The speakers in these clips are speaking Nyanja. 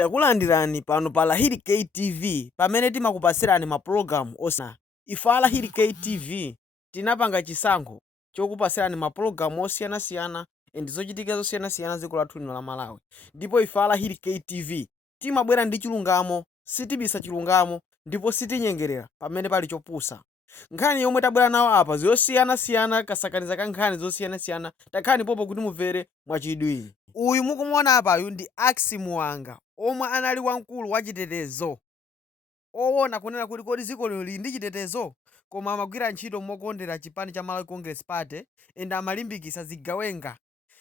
Takulandirani pano pa Lahiri KTV pamene timakupasirani mapulogalamu osiyana. Ife a Lahiri KTV tinapanga chisankho chokupasirani mapulogalamu osiyanasiyana ndi zochitika zosiyanasiyana dziko lathu lino la Malawi. Ndipo ife a Lahiri KTV timabwera ndi chilungamo, sitibisa chilungamo ndipo sitinyengerera pamene pali chopusa. Nkhani yomwe tabwera nawo apa zosiyanasiyana, kasakaniza ka nkhani zosiyanasiyana, takhani popo kuti mumvere mwachidwi. Uyu mukumuona apayu ndi Axi Muwanga omwe anali wamkulu wa chitetezo owona kunena kuti kodi dziko lino lili ndi chitetezo, koma amagwira ntchito mokondera chipani cha Malawi Congress Party ende amalimbikisa zigawenga.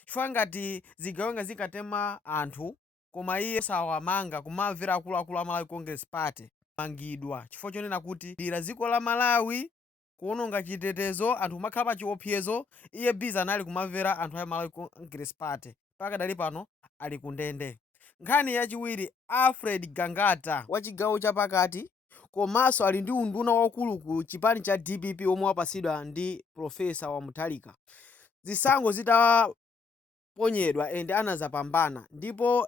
Chifukwa ngati zigawenga zikatema anthu koma iye sawamanga kumamvera akuluakulu a Malawi Congress Party mangidwa chifukwa chonena kuti lira dziko la Malawi kuononga chitetezo, anthu kumakhala pa chiopsezo, iye biza anali kumamvera anthu a Malawi Congress Party paka dali pano ali kundende. Nkhani yachiwiri, Alfred Gangata wa chigawo chapakati komanso ali ndi unduna waukulu ku chipani cha DPP omwe wapasidwa ndi Profesa wa Mutharika. Zisankho zitaponyedwa ende anazapambana ndipo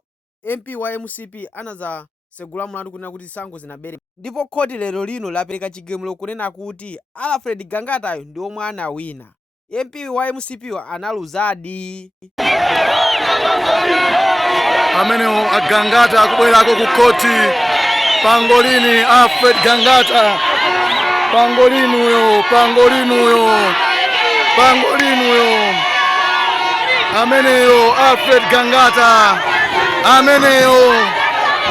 MP wa MCP anazasegula mlandu kunena kuti zisankho zinabere. Ndipo khoti lero lino lapereka chigamulo kunena kuti Alfred Gangatayo ndi omwe anawina. MP wa MCP analuzadi. Amene Gangata akubwerako ku koti. Pangolini Alfred Gangata. Pangolini uyo. Ameneyo Alfred Gangata. Ameneyo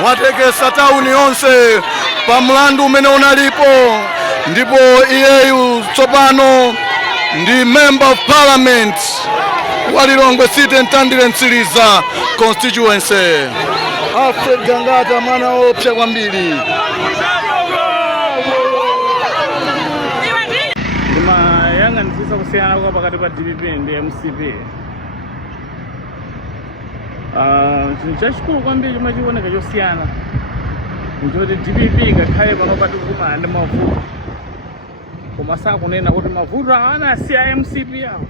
watekesa tauni yonse pa mlandu umene unalipo, ndipo iyeyu tsopano ndi Member of Parliament wa Lilongwe City and Tandile Ntsiliza constituency. Alfred Gangata mwana opsa kwambiri. Ndima yanga ndisisa kusiyana kwa pakati pa DPP ndi MCP. Chachikulu kwambiri chomwe chikuoneka chosiyana nchoti DPP ngakhale pano patikumana ndi mavuto, koma sakunena kuti mavuto awana asiya MCP awo.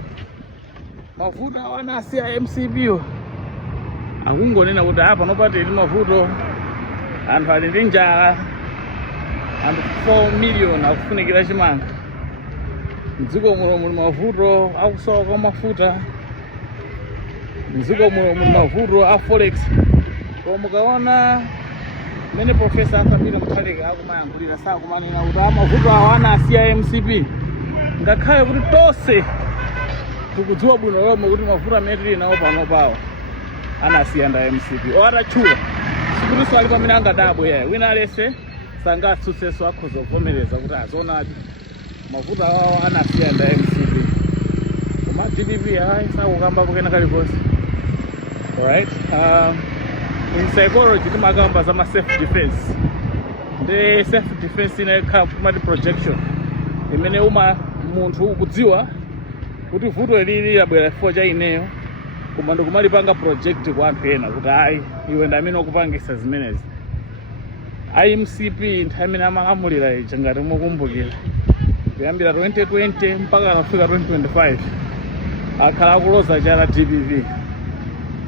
Mavuto awana asiya MCP yo. Akungonena kuti apa nopati ndi mavuto, anthu ali ndi njala, anthu 4 million akufunikira chimanga. Mdziko muno muli mavuto akusowa kwa mafuta, mdziko muno muli mavuto a forex. Koma mukaona mene Profesa Arthur Mutharika akumayankhulira sakumanena kuti mavuto awana asiya MCP. Ngakhale kuti tonse tikudziwa bwino lomwe kuti mavuto amene tili nawo pano pawo anasiya nda MCP. Oatachula sikuti ali pamene angadabwe yaye wina alese sangatsutseso akhoza kuvomereza kuti azonadi mavuto awo anasiya nda MCP. Koma DPP sakukamba kukena kalikonse. Alright, in psychology timakamba za self defense. The self defense inakhala kumati projection imene munthu ukudziwa kuti vuto lili labwera chifukwa cha ineyo, koma ndikumalipanga project kwa anthu ena kuti ayi iwe ndi amene ukupangisa zimenezi. MCP nthawi imene amalamulira ija ngati mukumbukira kuyambira 2020 mpaka kufika 2025 akhala akuloza chala DPP.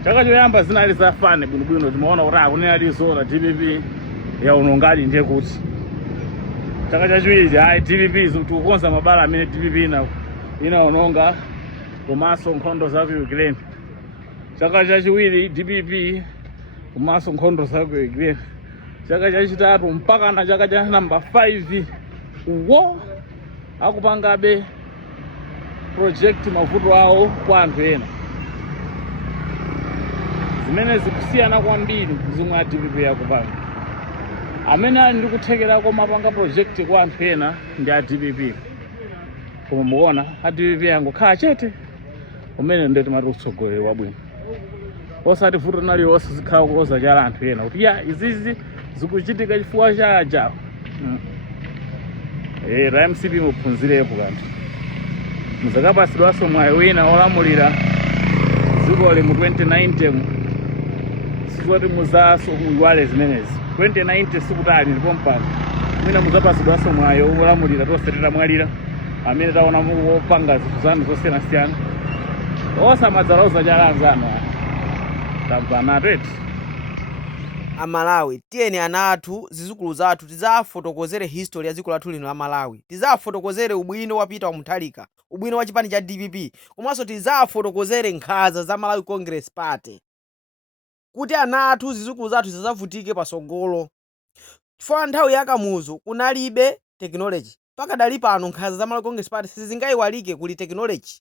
Chaka choyamba zinali zafane bwinobwino, timaona kuti akunena lizola DPP yaunongali ndiye kuti. Chaka chachiwiri DPP zikukonza mabala amene DPP inaononga komanso nkhondo za ku Ukraine. Chaka chachiwiri DPP komanso nkhondo za ku Ukraine. Chaka chachitatu mpaka na chaka cha namba 5 uwo akupangabe project mavuto awo kwa anthu ena. Zimene zikusiyana kwambiri zomwe a DPP yakupanga. Amene ali ndi kuthekera komapanga project kwa anthu ena ndi a DPP. Koma muona a DPP yangokhala chete, umene ndeti mati utsogoleri wabwino. Osati vuto nali onse zikhala kuloza chala anthu ena kuti ya izizi zikuchitika chifukwa cha ajawo. Ra MCP muphunzirepo kanthu. Muzakapasidwanso mwayi wina olamulira dziko mu 2019 sizoti muzaso muyiwale zimenezi. 2019 sikutali ndipo mpano mwina muzapasidwanso mwayi olamulira tonse titamwalira amene taona mukupanga zinthu zanu zosiyanasiyana osamadzaloza chala anzanu tamva nato eti. Amalawi, tiyeni ana athu zizukulu zathu tizafotokozere history ya dziko lathu lino la Malawi, tizafotokozere ubwino wa Peter Mutharika, ubwino wa chipani cha DPP, komanso tizafotokozere nkhanza za Malawi Congress Party kuti ana athu zizukulu zathu zizavutike pasogolo. Chifukwa nthawi ya Kamuzu kunalibe technology, pakadali pano nkhanza za Malawi Congress Party sizingayiwalike kuli technology.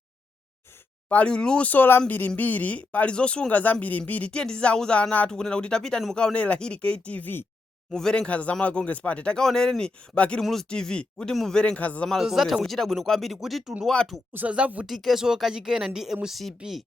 Pali luso la mbirimbiri, pali zosunga za mbirimbiri. Tiye tizauza ana athu kunena kuti tapitani mukaonere Lahiri KTV mumvere nkhanza za Malawi Congress Party, takaonereni Bakiri Muluzi TV kuti mumvere nkhanza za Malawi Congress Party. Kuchita bwino kwambiri kuti tundu wathu usazavutikeso kachikena ndi MCP.